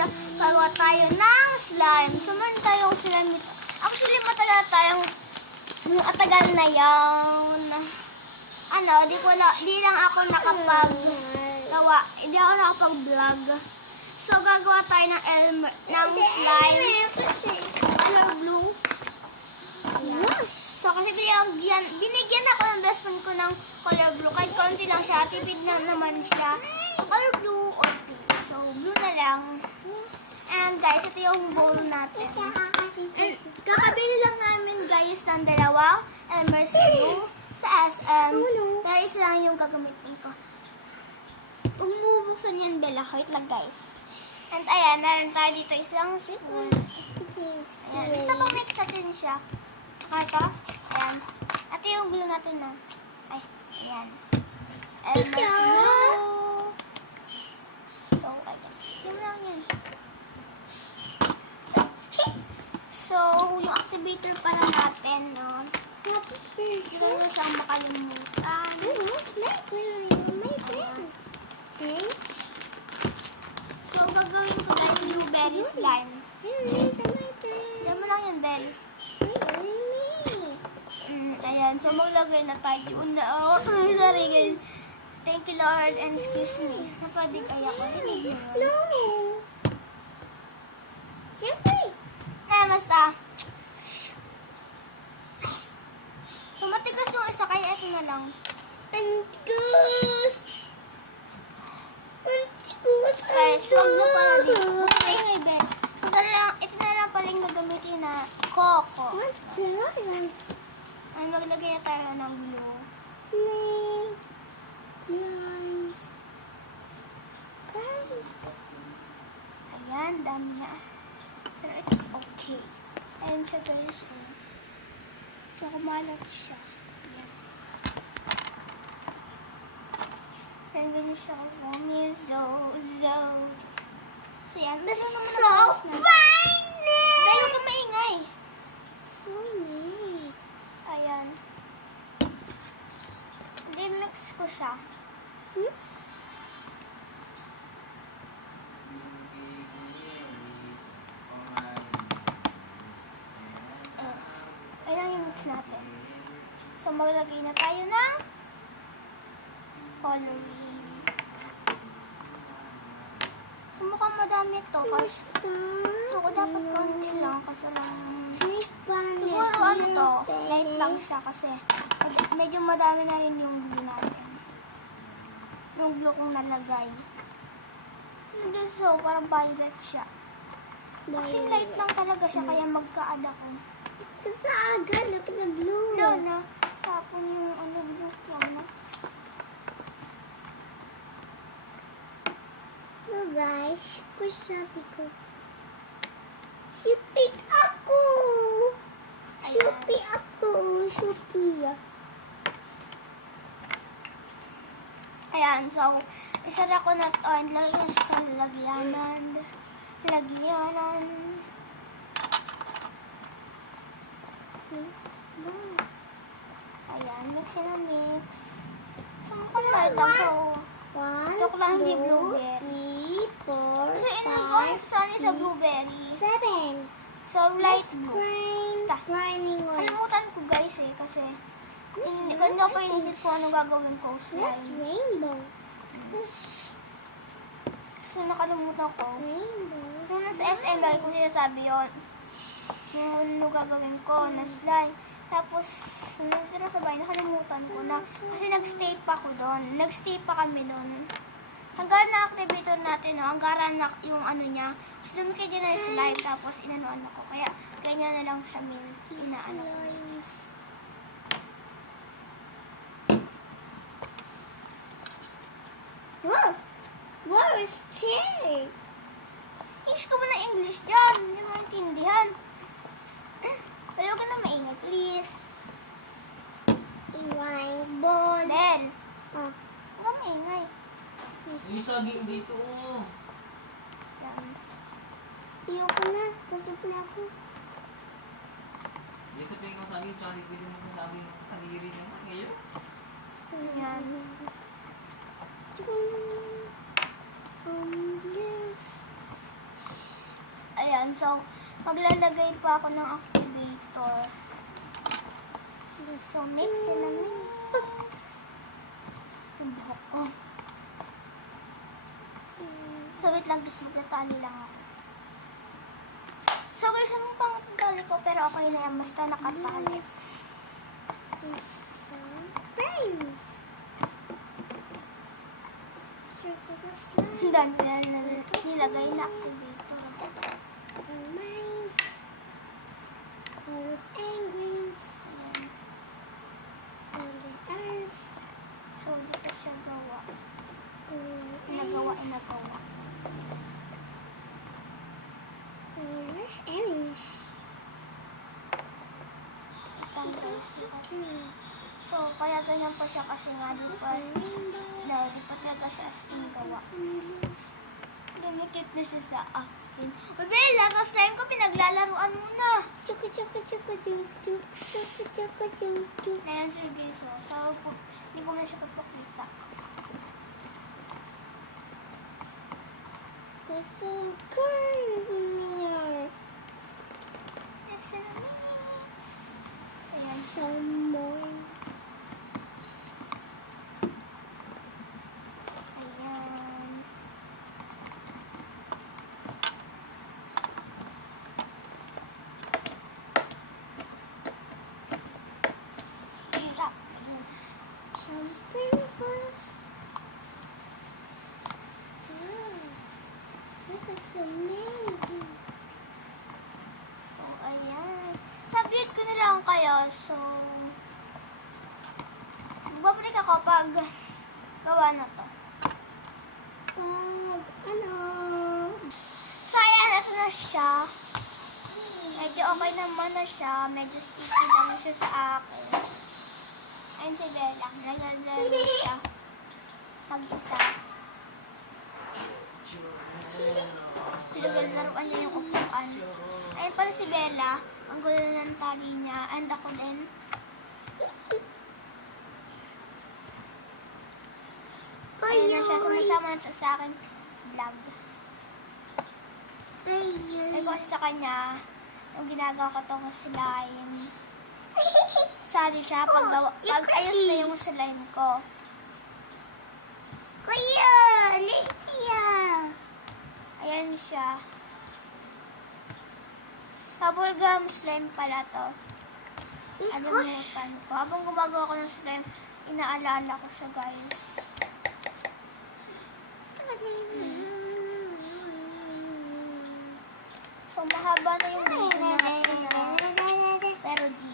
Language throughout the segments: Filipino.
video, gagawa tayo ng slime. So, meron tayong slime dito. Actually, matagal tayong matagal na yan. Ano, di lang ako nakapag-gawa. Hindi ako nakapag-vlog. So, gagawa tayo ng slime. Color blue. Yes. So, kasi binigyan ako ng best friend ko ng color blue. Kahit konti lang siya, tipid na naman siya. Color blue or pink. So, blue na lang. And guys, ito yung bowl natin. And, kakabili lang namin guys ng dalawang Elmer's glue sa SM. Dahil isa lang yung gagamitin ko. Huwag mo bubuksan yan, Bella. Wait lang guys. And ayan, meron tayo dito isang spoon. Ayan. Basta pang mix natin siya. Ito. Ayan. Ito yung glue natin na. Ay, ayan. Elmer's glue. So, ayan. Yung lang yan. So, yung activator pala natin, no? Hindi mo siyang makalimutan. Okay. So, gagawin ko guys blueberry slime. Diyan mo lang yan, Bell. Ayan. So, maglagay na tayo yun na. Oh, sorry guys. Thank you Lord and excuse me. Napwede kaya ko. Hindi No. Siyempre. Basta. So, matigas yung isa kaya ito na lang. Angus. Guys, wag mo pala dito. Ay, may bed. Ito na lang pala yung gagamitin na coco. Ay, maglagay na tayo ng glue. Ayan, dami na. Pero it's okay. Ayan siya guys. So, kumalat siya. Ayan. Ayan, ganyan siya. So yan. Dali naman So funny! Dali ka maingay. So neat. Ayan. Hindi, mix ko siya. Ayan yung mix natin. So, maglagay na tayo ng coloring. So, mukhang madami ito. So, dapat konti lang kasi lang. Siguro ano to, light lang siya kasi medyo madami na rin yung glue natin. Yung glue kong nalagay. Hindi so, parang violet siya. Kasi light lang talaga siya kaya magka-add ako. Kasi agad, look at the blue. No. Tapon yung ano, blue yan. So guys, sabi ko. Shopee ako! Shopee ako! Shopee. Ayan, so, isara ko na ito and lagay ko siya sa lagyanan. Ayan, mix na mix. So, mukhang light lang. So, ito lang hindi blueberry. 3, 4, So, in-go sa blueberry. 7. So, light blue. Basta. Browning one. Kalimutan ko guys kasi hindi ko inisip kung ano gagawin ko. That's Slime. rainbow. So, nakalimutan ko. Rainbow. Nung nasa SM, lagi ko sinasabi yun. Ano gagawin ko na slime. Tapos, nung natira sa bahay, nakalimutan ko na. Kasi nag-stay pa ako doon. Nag-stay pa kami doon. Hanggang na-activator natin, no? Hanggang na yung ano niya. Kasi dumikay din na yung slime. Tapos, inanuan ako. Kaya, ganyan na lang siya inaano ko. Whoa! Where is tea? English ko mo na English dyan. Hindi mo maintindihan. Pero ka na maingay, please. Rainbow. Bell. Oh. Huwag ka maingay. Yung saging dito, oh. Yan. Ayoko na. Pasok na ako. Yung sabihin ko saging, tsaka di pwede mo kung saging kaniri naman ngayon. Yan. Yes. yan. So, maglalagay pa ako ng activator. So, mix and a mix. Yung buhok ko. So, wait lang, guys, magtatali lang ako. So, guys, ang pang-tali ko, pero okay na yan, basta nakatali. Brains. Circle the slime. Ang dami na nilagay na activator. Minds. All of angries. Ayan. All of ours. So, di ko siya gawa. All Inagawa. of angries. Itang guys. So, kaya ganyan po siya kasi nga di pa talaga siya as in gawa. Dumikit na siya sa akin. O, Bella, tapos slime ko pinaglalaruan muna. Chuku chuku chuku chuku chuku chuku chuku. Ayan, Sir Giso. So, hindi ko na siya papakita. Gusto ko niya. It's in a mix. Ayan. Some more. Ayan. Hirap. Ayan. Some papers. Wow. This is amazing. So, ayan. Subject ko na lang kayo. So, magbabalik ako pag gawa na to. Pag ano? So, ayan. Ito na siya. Medyo okay naman na siya. Medyo sticky lang siya sa akin. Ayun si Bella. Naglalaro siya. Mag-isa. Naglaruan niya yung upuan. Ayun pala si Bella. Ang gulo ng tali niya. And ako din. Ayun na siya. Sumasama na siya sa akin vlog. Ay kasi sa kanya, yung ginagawa ko itong slime. Sali siya pag ayos na yung slime ko. Kuya! Lydia! Ayan siya. Bubblegum slime pala to. Alimutan ko. Habang gumagawa ko ng slime, inaalala ko siya, guys. So, mahaba na yung video natin na. Pero di.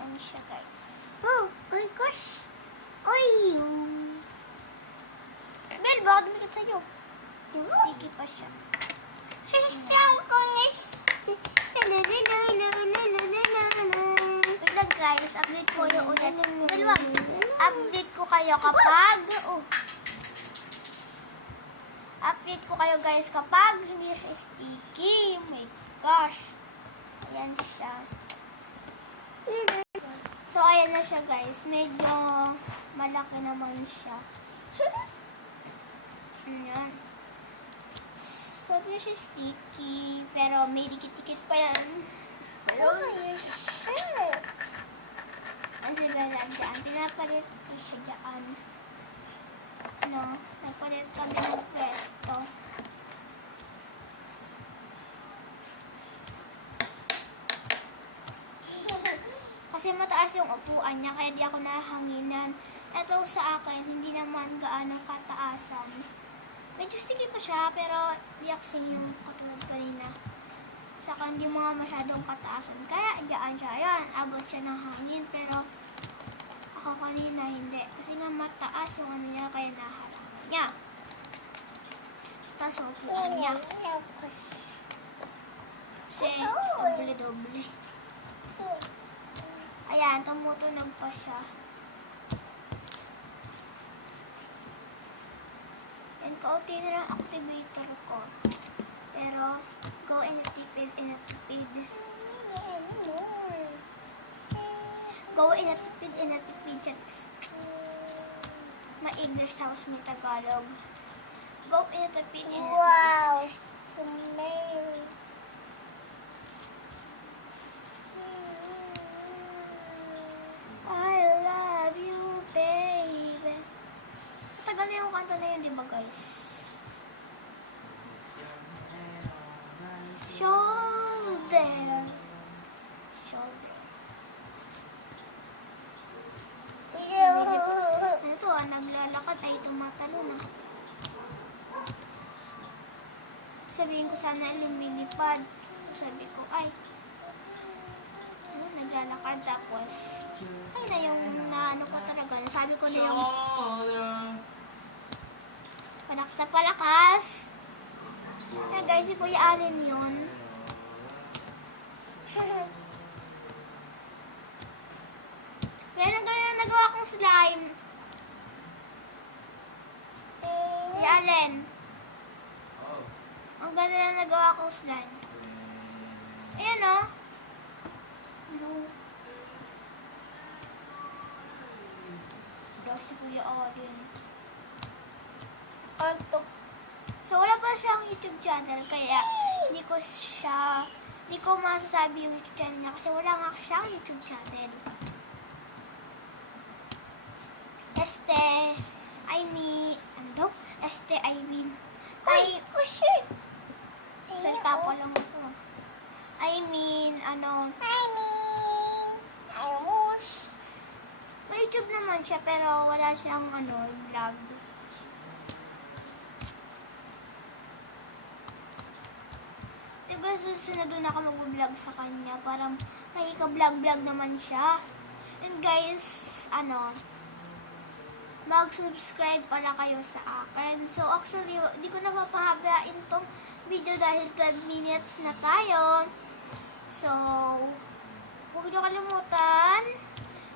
Yan siya, guys. Oh, my gosh. Oy! Bel, baka dumikit sa'yo. Sticky pa siya. Sistem ko na Wait lang, guys. Update ko yung ulit. Bel, wag. Update ko kayo kapag... Update ko kayo, guys, kapag hindi siya sticky. Oh my gosh. Ayan siya. So, ayan na siya, guys. Medyo malaki naman siya. Ayan. So, di siya sticky. Pero may dikit-dikit pa yan. Ang sibela dyan. Pinapalit ko siya dyan. No, napalit kami ng pesto. Kasi mataas yung upuan niya, kaya di ako nahanginan. Ito sa akin, hindi naman gaanong kataasan. Medyo sticky pa siya, pero di ako yung katulad kanina. Saka hindi mga masyadong kataasan. Kaya dyan siya. Ayan, abot siya ng hangin, pero ako kanina hindi. Kasi nga mataas yung ano niya, kaya naharangan niya. Tapos upuan niya. Kasi doble-doble. Ayan, tumutunog pa siya. And kaunti na lang activator ko. Pero, go in a tipid, in a tipid. Go in a tipid, in a tipid. may English tapos may Tagalog. Go in the pin in Wow. So Mary. I love you, baby. Matagal na yung kanta na yun, di ba guys? Shoulder. Shoulder. Ano to, naglalakad ay tumatalo na. Sabihin ko sana lumilipad. Sabi ko, ay, ano, naglalakad tapos, ay na yung naano ko talaga. Sabi ko na yung palakas na palakas. Eh guys, si Kuya Allen yun. Kaya nang ganyan nagawa kong slime. Kuya Allen. Ang ganda na nagawa kong slime. Ayan o. Blue. Daw si Kuya Allen. Antok. So, wala pa siyang YouTube channel, kaya hindi ko masasabi yung YouTube channel niya kasi wala nga siyang YouTube channel. Oh shit. Salita pa lang ako. I mean, I wish. may YouTube naman siya pero wala siyang vlog. Diba susunod doon ako mag-vlog sa kanya. Parang may ka-vlog-vlog naman siya. And guys, mag-subscribe pala kayo sa akin. So actually, di ko na papahabain tong video dahil 12 minutes na tayo. So, huwag niyo kalimutan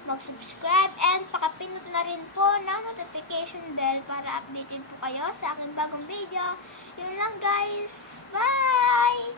mag-subscribe and pakapindot na rin po ng notification bell para updated po kayo sa aking bagong video. Yun lang guys. Bye!